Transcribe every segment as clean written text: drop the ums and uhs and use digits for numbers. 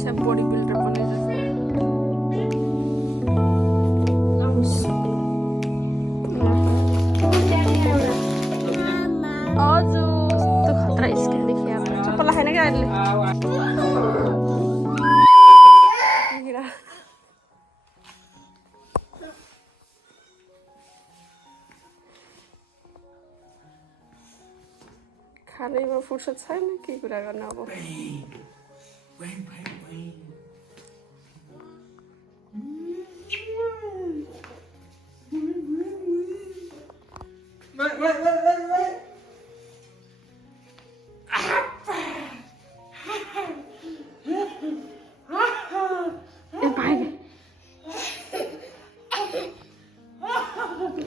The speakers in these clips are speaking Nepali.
अच्छा बॉडी बिल्डर बने तो खतरा स्किन देखिए आप चप्पल लगाने का खाने में फुर्सद छैन के कुरा गर्न अब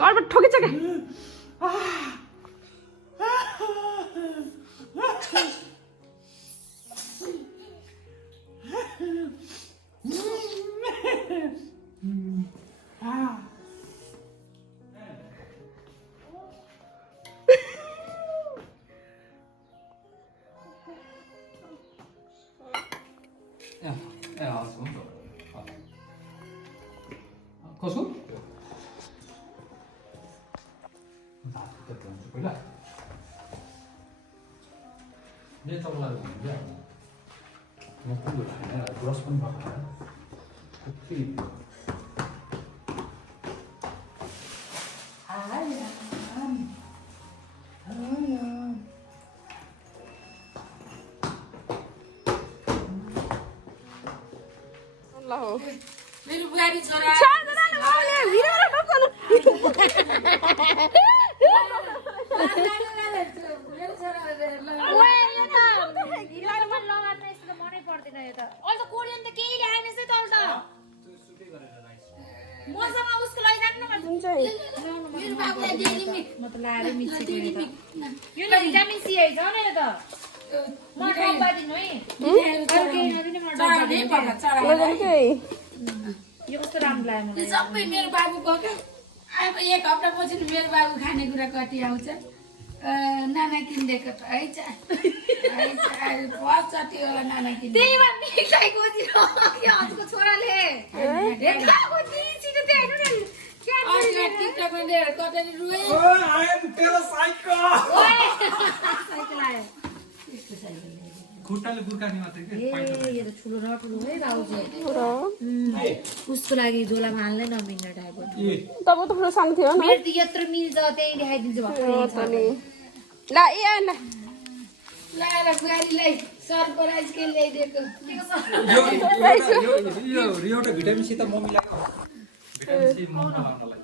और ठोके चके कसो पहिला ने चलाएर हुन्छ म पुरो छैन ब्रस पनि भएको ल हो मेरो बुहारी छोरा सबै मेरो बाबुको अब एक हप्तापछि मेरो बाबु खानेकुरा कति आउँछ नाना किनिदिएको त है चटी होला नाना किनिदिएको छोराले कतै रुए खुट्टाले बुर्कानी मात्रै के यो त ठुलो र ठुलो है राउजी उसको लागि झोलामा हाल्नै नमिल्ने टाइपको तब त पुरो सानो थियो न मेरो त यत्रो मिल्छ त्यही देखाइदिन्छु भक्कु ल ए आएन लाएर बुहारीलाई सरप्राइज के ल्याइदिएको यो एउटा भिटामिन सी त मम्मीलाई भिटामिन सी मम्मीलाई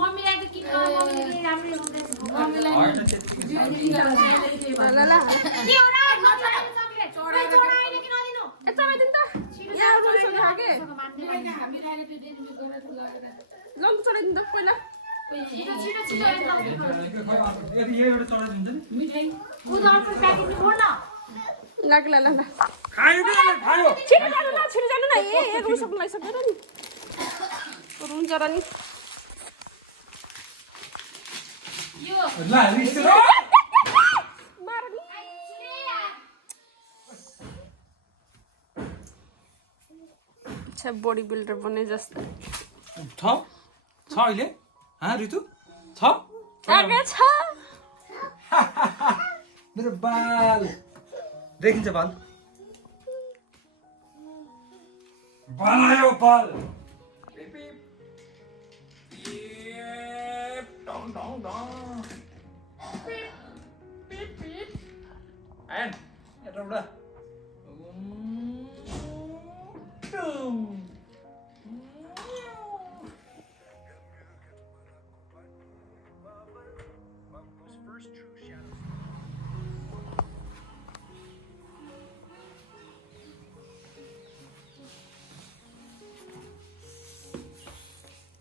मम्मीलाई त किन मम्मीले राम्रै हुँदैछ मम्मीलाई ल ल अच्छा बॉडी बिल्डर बने जस्तो छ अहिले ऋतु छ आगे छ मेरो बाल देखिन्छ बाल बनायो बाल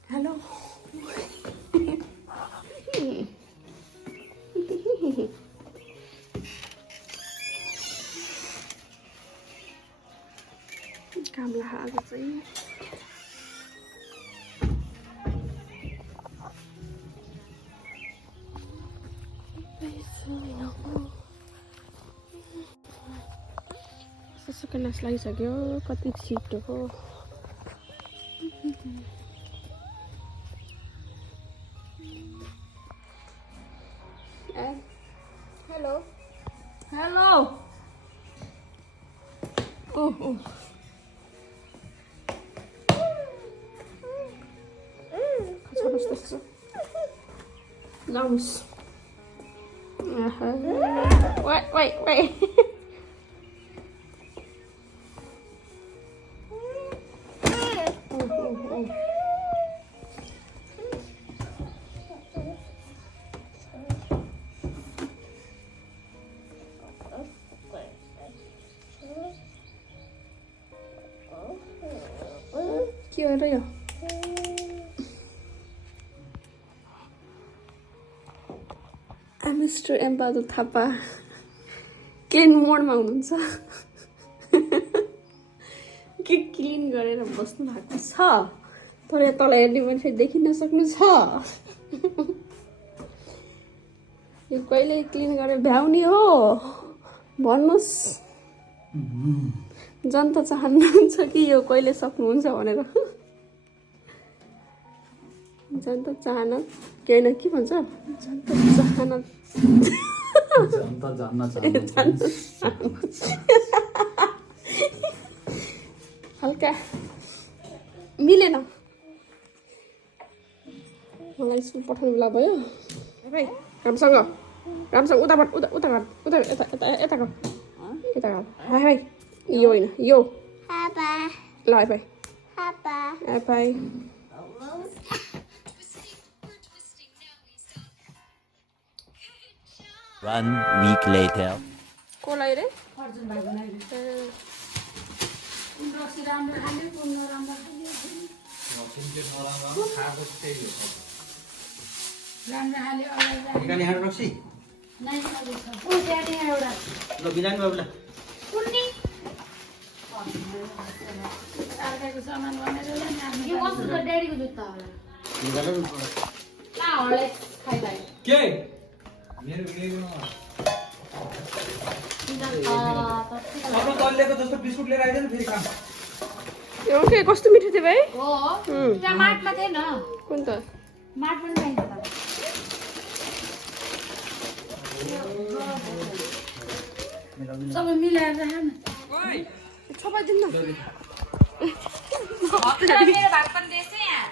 हेलो कामला आज चाहिँ सेकेन्ड नाच लागिसक्यो कति छिटो हो hello hello What's this? Lungs. Wait. के भइरह्यो मिस्टर एमबहादुर थापा क्लिन मोडमा हुनुहुन्छ के क्लिन गरेर बस्नु भएको छ तर तल हेर्ने मान्छे देखिन सक्नु छ यो कहिले क्लिन गरेर भ्याउने हो भन्नुहोस् जनता चाहनुहुन्छ कि यो कहिले सक्नुहुन्छ भनेर जनता चाहना के होइन के भन्छ जनता चाहना जनता जान्न चाहन्छ हल्का मिलेन मलाई स्कुल पठाउनु बेला भयो राम्रोसँग उता यता हाई यो होइन यो ल हाई 1 week later. कोलाई रे अर्जुन भाइको लागि रक्सी राम्रो खाने कुन नराम्रो खाने राम्रो खाले निकाली हाड रक्सी नै एउटा ल बिरामी बाबुला कुन्नी अर्काको सामान भनेर यो कस्तो छ ड्याडीको जुत्ता होला निकाल्नु ला हले खाइलाई के मेरो भिडियोमा अब तल्लेको जस्तो बिस्कुट लिएर आइदैन फेरि खाम यो के कस्तो मिठो थियो भाइ हो त्यहाँ माटमा थिएन कुन त माट पनि पाइन्छ त सबै मिलाएर राख न छपाइदिनु न मेरो भाग पनि दिएछ यहाँ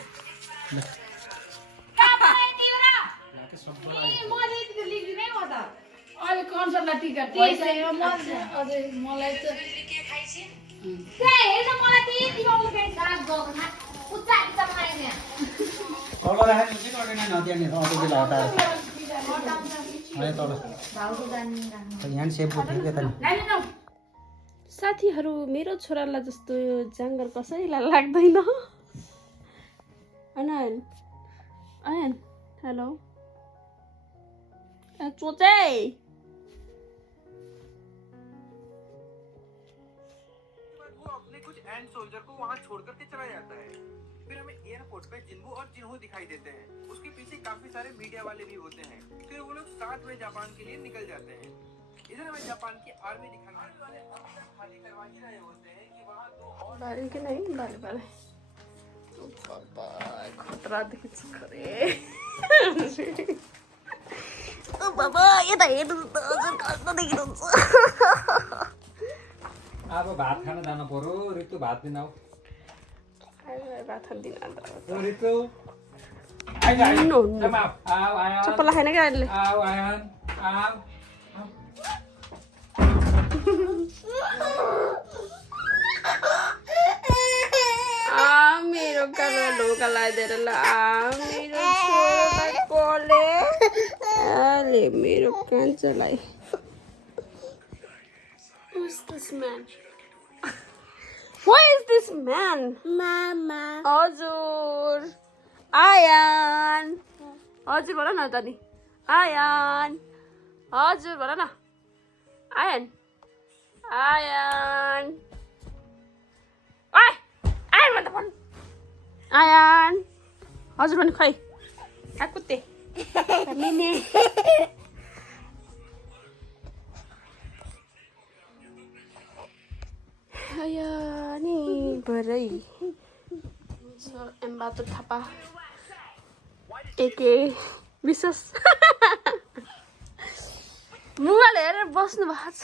अहिले कन्सर्टलाई टिकट अझै मलाई त तल राखेको के गर्दैन नदिने अटो बेला हटाएर यहाँ सेप बोक्यो के त साथीहरू मेरो छोरालाई जस्तो जाँगर कसैलाई लाग्दैन अनयन हेलो चोचे वो अपने कुछ एंड सोल्जर को वहां छोड़ करके चला जाता है फिर हमें एयरपोर्ट पे जिन्बू और जिन्हो दिखाई देते हैं उसके पीछे काफी सारे मीडिया वाले भी होते हैं फिर वो लोग साथ में जापान के लिए निकल जाते हैं इधर हमें जापान की आर्मी दिखाने वाले खाली करवा ही रहे होते हैं कि वहां दो और बारे कि नहीं बारे खतरा देखिन्छ खरे ओ बाबा यता हेर्नु त हजुर कस्तो देखिनुहुन्छ अब भात खान जानु पर्यो ऋतु भात दिन आऊ भात खाँदिन अन्त ओ ऋतु चप्पल खाएन क्या अहिले आऊ आयन आऊ मेरो कानमा ढोका लगाइदिएर ल मेरो छोरालाई कोले अरे मेरो कान्छालाई Who's this man? Why is this man? Mama. हजुर आयान हजुर भन न त नि आयान हजुर भन न आयान आयान आयान भन त भन आयान हजुर भन्नु खै कुत्ते मिनी नि भरै एमबहादुर थापा एके विशेष मोबाइल हेरेर बस्नु भएको छ।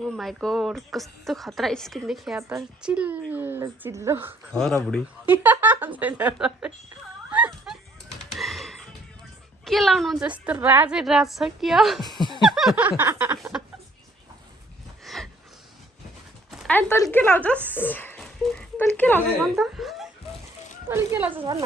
ओ माई गॉड कस्तो खतरा स्किन देखिया त चिल्लो चिल्लो बुढी के लाउनुहुन्छ यस्तो राजै राज छ क्या तैँले के लाउँछस् भन् त तैँले के लाउँछस् भन् न